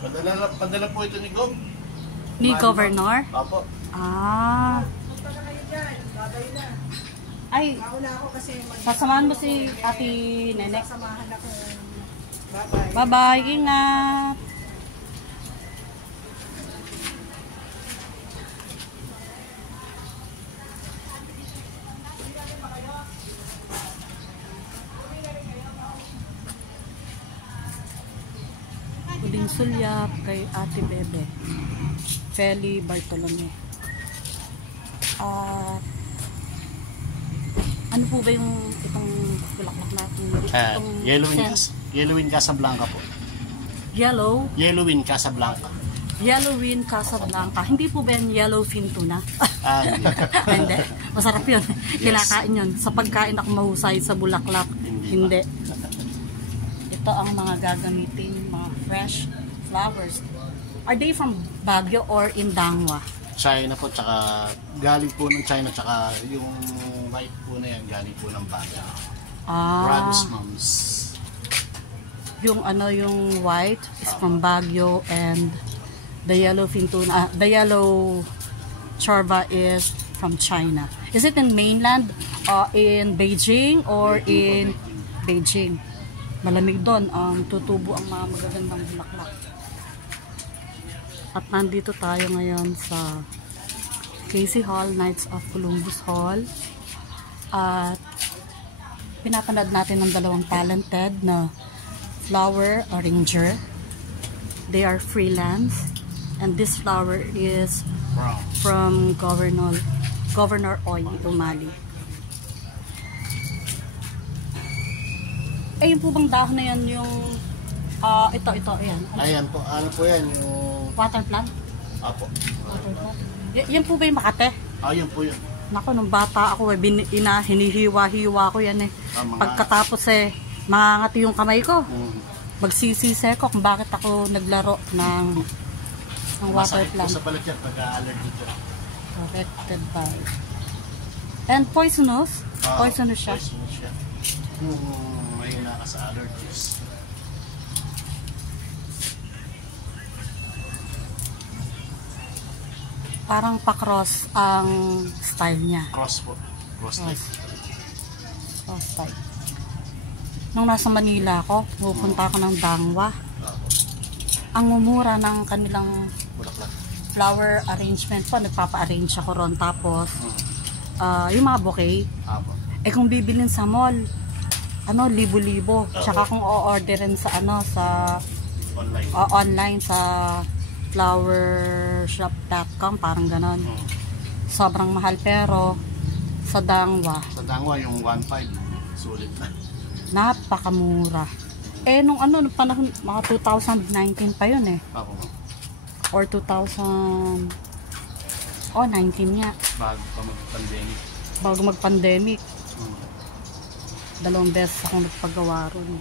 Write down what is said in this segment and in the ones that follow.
Padala po ito ni Gov. Ni Governor? Opo. Ah. Punta na kayo dyan. Babay na. Ay, Mauna ako kasi sasamahan mo si Ate Nene. sasamahan ako. Bye-bye. Bye-bye, ingat! Huling sulyap kay Ate Bebe, Feli Bartolome. At ano po ba yung itong bulaklak natin? Yellowin Casablanca po. Yellowin Casablanca. Yellowin Casablanca. Hindi po ba yan yellowfin tuna? Hindi. Hindi. Masarap yun. Yes. Kinakain yun. Sa pagkain ako mahusay sa bulaklak. Hindi. Ito ang mga gagamitin, mga fresh flowers. Are they from Baguio or Indangwa? China po, tsaka galing po ng China, tsaka yung white po na yan, galing po ng Baguio. Ragos Moms. Yung yung white is from Baguio and the yellow fintuna, the yellow charva is from China. Is it in mainland, in Beijing or in Beijing? Malamig doon, tutubo ang mga magagandang bulaklak. At nandito tayo ngayon sa Casey Hall, Knights of Columbus Hall. At pinapanood natin ng dalawang talented na flower arranger. They are freelance. And this flower is from Governor Oy Umali. Eh, yung po bang dahon na yan yung ito, ayan. Ayan po, ano po yan, yung... Water plant? Apo. Water plant. Yan po ba yung Makate? Ayun po yun. Naku, nung bata ako, hinihiwa-hiwa ko yan eh. Pagkatapos mangangati yung kamay ko. Magsisise ko kung bakit ako naglaro ng water plant. Masakit po sa balat yan, pag-allergy ito. Corrected by. And poisonous? Poisonous siya. Poisonous siya. May naka sa allergies. Parang pa-cross ang style niya. Cross po. Cross type. Cross type. Nung nasa Manila ako, pupunta ako ng Dangwa. Ang mumura ng kanilang Bulaklak. flower arrangement po, nagpapa-arrange ako ron. Tapos, yung mga bouquet, Apo. kung bibilin sa mall, libo-libo. Tsaka kung o-orderin sa sa Online. online sa flowershop.com, parang ganon. Sobrang mahal, pero sa Dangwa, Sa Dangwa, yung 1.5, sulit na. napakamura. Nung panahon, mga 2019 pa yun eh. Apo mo. Or 2000, 19 nga. Bago pa mag-pandemic. Bago mag-pandemic. 2 beses akong nagpagawa ron.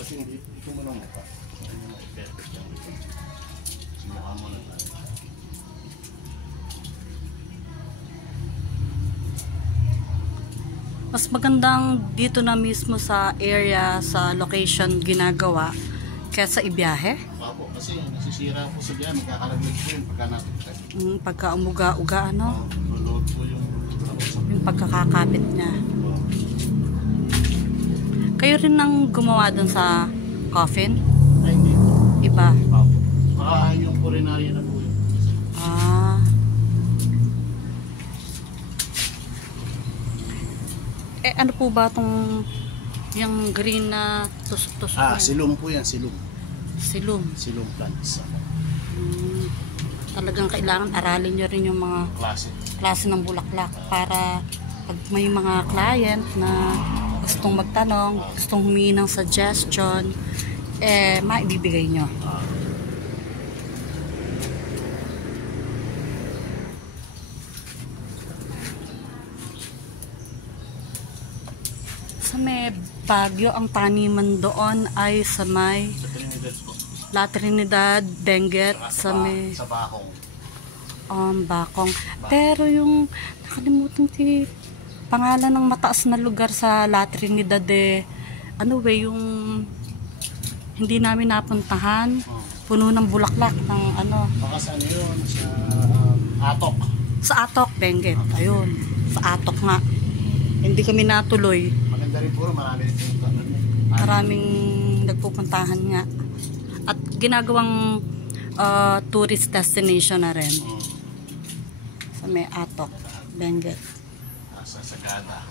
Kasi ito mo lang mukha. Ano yung perfect lang ito. Mukha mo na tayo. Mas magandang dito na mismo sa area, sa location ginagawa kaysa ibiyahe. Apo, kasi nasisira po sa biyan. Magkakalaglag po yun pagka natin. Pagka umuga-uga, Lulod po yung... yung pagkakakapit niya. Kayo rin nang gumawa dun sa coffin? Ay, hindi po. Iba? Apo. Baka yung kurinarya na po yun. Ano po ba itong yung green na tusok-tusok? Silum po yan, silum. Silum. Silum plants. Talagang kailangan aralin nyo rin yung mga klase ng bulaklak para pag may mga client na gustong magtanong, gustong humingi ng suggestion, maibibigay nyo. Sa may Baguio, ang taniman doon ay sa may La Trinidad, Benguet, sa may Sa Bakong. Bakong. Pero yung nakalimutan pangalan ng mataas na lugar sa La Trinidad yung hindi namin napuntahan. Puno ng bulaklak ng Baka sa ano yun, sa Atok. sa Atok, Benguet. Ayun, sa Atok nga. Hindi kami natuloy. Maganda rin puro, marami rin yung Maraming nagpupuntahan nga. At ginagawang tourist destination na rin. Sa may Atok, Benguet. Sa Sagada.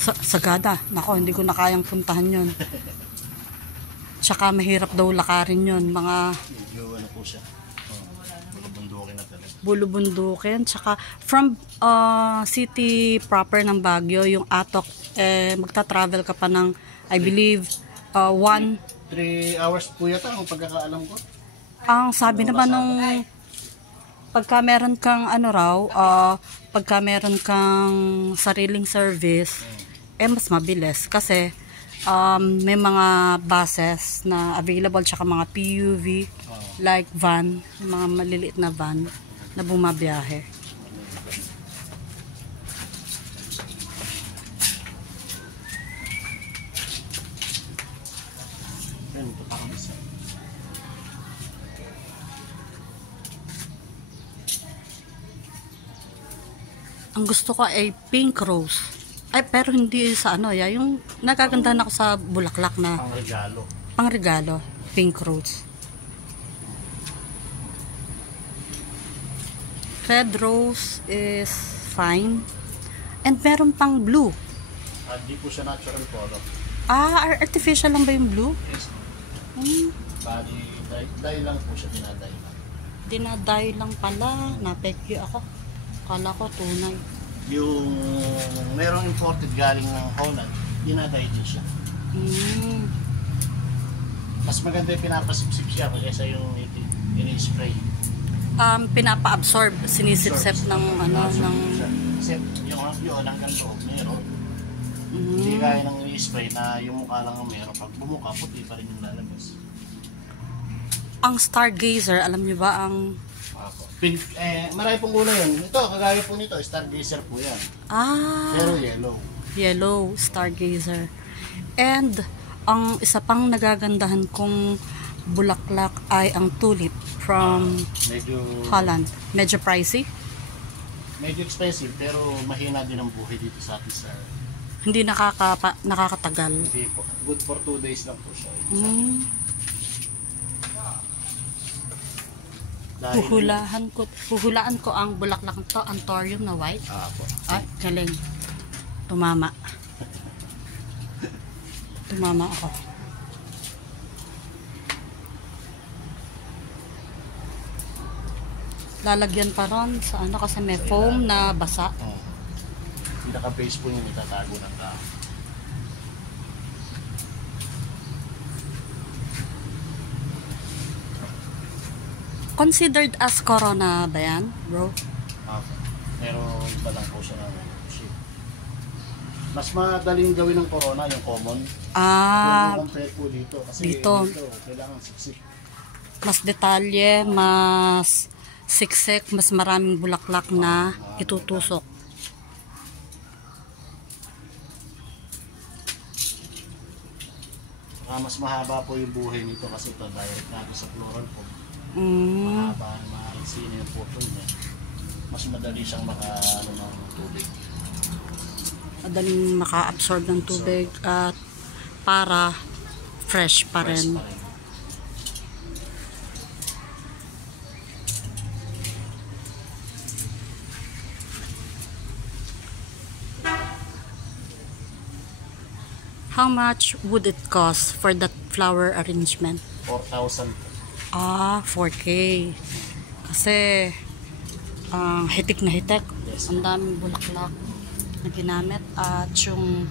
Sagada. Nako, hindi ko na kayang puntahan yun. Tsaka mahirap daw lakarin yun. Mga Medyo ano po siya. Mga bundukin na talaga. bulubundukin. Tsaka from city proper ng Baguio, yung Atok, magta-travel ka pa ng, I believe, 1. 3 hours po yata ang pagkakaalam ko. Ang sabi naman nung pagka meron kang pagka meron kang sariling service, mas mabilis kasi may mga buses na available tsaka mga PUV like van, mga maliliit na van na bumabiyahe. Yan, ito pa kami sa Ang gusto ko ay pink rose. Ay, pero hindi sa yung nagagandahan ako sa bulaklak na pangregalo. pangregalo, pink rose. Red rose is fine. And meron pang blue. Hindi po siya natural color. Artificial lang ba yung blue? Yes. Hmm, Bali, dahil lang po siya, dinaday lang. dinaday lang pala. Napekyo ako. Kala ko tunay. Yung merong imported galing ng Holland, dinaday din siya. Hmm. Mas maganda yung pinapasipsip siya kaysa yung ini-spray. Pinapa-absorb, sinisip-sip ng ng Kasi yung hanggang loob meron. Hindi kaya ng ini-spray na yung mukha lang ang meron. Pag bumuka, puti pa rin yung lalabas. ang stargazer, alam niyo ba ang Pink, marami pong kulay yun. Ito, kagaya po nito, stargazer po yan. Pero yellow. yellow stargazer. And ang isa pang nagagandahan kong bulaklak ay ang tulip from Medyo Holland. Medyo pricey. medyo expensive pero mahina din ang buhay dito sa atin sa Hindi nakakatagal. hindi po. Good for 2 days lang po siya. Dahil Huhulaan ko ang bulaklak nito, anthurium na white. po. Ay, galing. Tumama. Tumama ako. Lalagyan pa ron sa kasi may foam na basa. Pinaka-base po yung itatago ng dahon. Considered as corona ba yan, bro? Pero iba lang po siya ng shape. Mas madaling gawin ng corona yung common. Kung compare po dito. Kasi dito kailangan siksik. mas detalye, mas siksik, mas maraming bulaklak na itutusok. Mas mahaba po yung buhay nito kasi ito direct natin sa floral po. Mm. Mahaba, maalisin yung photo niya. Mas madali siyang ng tubig. Madaling maka-absorb ng tubig at para fresh pa rin. How much would it cost for that flower arrangement? 4,000 po. 4K. Kasi hitik na hitik. Yes. Ang daming bulaklak na ginamit at yung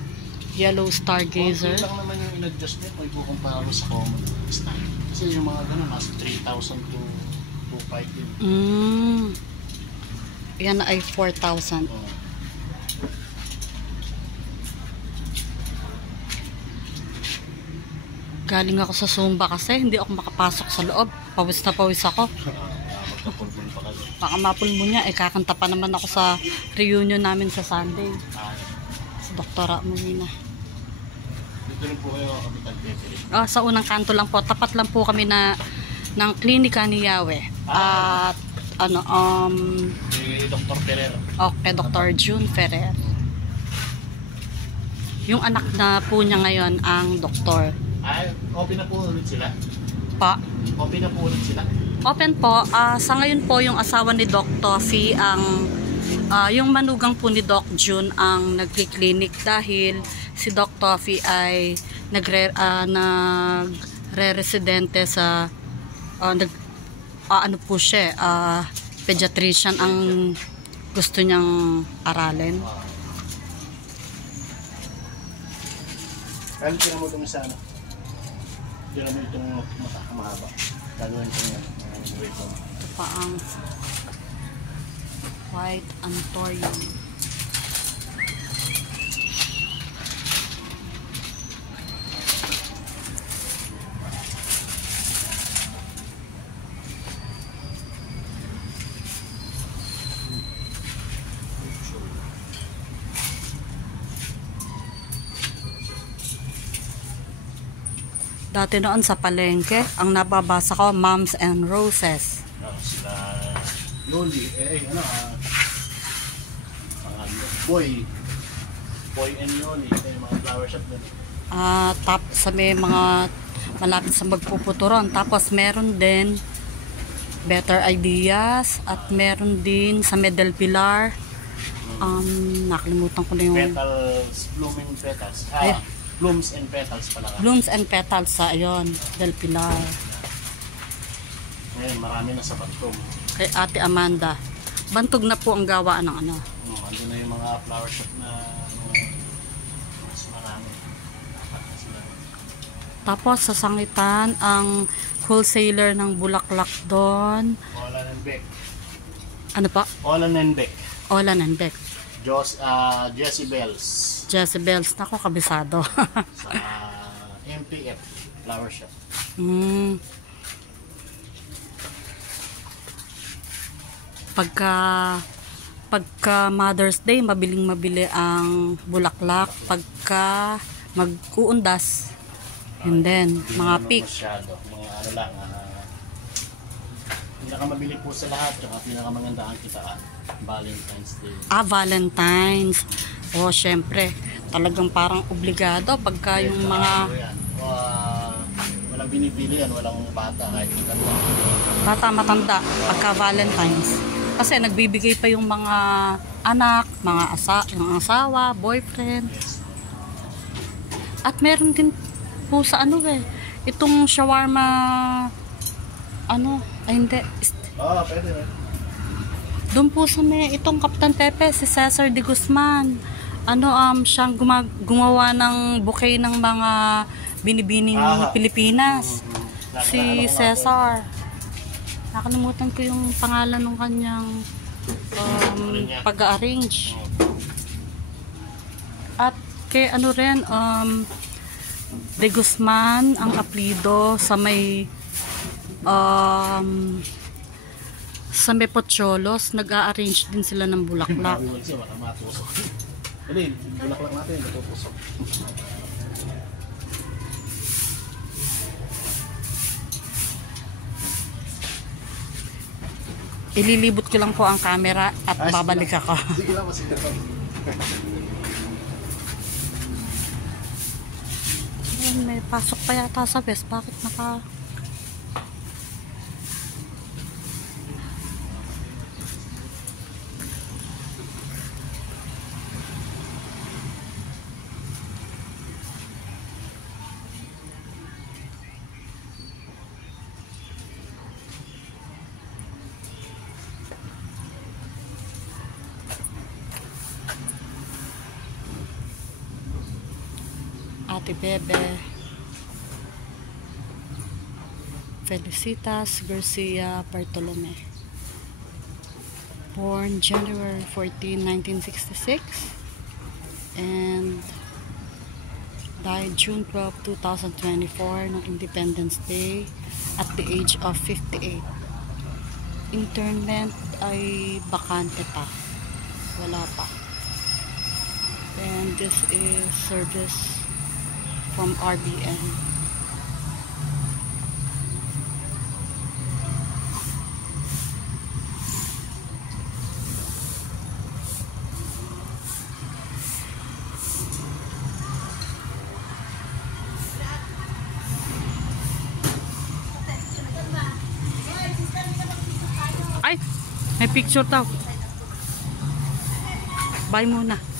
yellow stargazer. Konti lang naman yung in-adjust niya kung ikukumpara mo sa common style. Kasi yung mga ganun, mas 3,000 to 2,500 din. Yan ay 4,000. Galing ako sa Zumba kasi hindi ako makapasok sa loob. Pawis na pawis ako. Magkapulbul pa kayo. Baka mapulmo niya, kakanta pa naman ako sa reunion namin sa Sunday. Doktora umuwi na. Dito rin po kayo, Kapitan Pepe. Sa unang kanto lang po, tapat lang po kami ng klinika ni Yahweh. At Si Dr. Ferrer. okay, Dr. June Ferrer. Yung anak na po niya ngayon ang doktor. Ay, open na po ulit sila. Pa. Open na po ulit sila. Open po. Sa ngayon po yung asawa ni Doc Toffee ang yung manugang po ni Doc June ang nagki-clinic dahil si Doc Toffee ay nagre-residente sa ano po siya, pediatrician ang gusto niyang aralin. Kaya tira mo itong isa, tira mo itong mahaba. Gagawin ko yan. Ito pa ang white anthurium. Dati noon sa palengke, ang nababasa ko, Moms and Roses. Sila Loli, Boy and Yoli, mga flower shop doon. Sa may mga malapit sa magpuputuron. Tapos meron din Better Ideas at meron din sa Medel Pilar. Nakalimutan ko na yung Petals, blooming petals. Blooms and petals pala. Blooms and Petals sa Del Pilar. Ngayon, marami na sa Bantog. Kay Ate Amanda. Bantog na po ang gawaan ng ano. Andun na yung mga flower shop na mas marami. Tapos sa Sangitan, ang wholesaler ng bulaklak doon. Olan and Beck. Ano pa? Olan and Beck. Olan and Beck. Jezebels Nako, kabisado. sa MPF flower shop. Pagka Mother's Day, mabili ang bulaklak. Pagka mag-uundas, and then mga pick. Masyado. Mga ano lang, pinakamabili po sa lahat, tsaka pinakamaganda ang kitaan. Valentine's Day. Valentine's. Syempre, talagang parang obligado pagka yung mga walang binibili yan, walang bata kahit matanda. bata matanda pagka Valentine's. Kasi nagbibigay pa yung mga anak, yung asawa, boyfriend. Yes. At meron din po sa itong shawarma hindi. Pwede rin. Doon po sa itong Kapitan Pepe, si Cesar de Guzman. Siyang gumawa ng bouquet ng mga binibining Pilipinas. Si Cesar. Nakalimutan ko yung pangalan ng kanyang pag-arrange. At kay de Guzman ang apelyido sa may Pocholos, nag-a-arrange din sila ng bulaklak. Dali, bulaklak natin, natutusok. Ililibot ko lang po ang camera at babalik ako. Sige lang, sige lang. May pasok pa yata sa vest. Bakit naka... Ate Bebe Felicitas Garcia Bartolome, born January 14, 1966 and died June 12, 2024 ng Independence Day at the age of 58. Internment ay bakante pa, wala pa. And And this is service from RBN. Ay, may picture daw. Bye muna.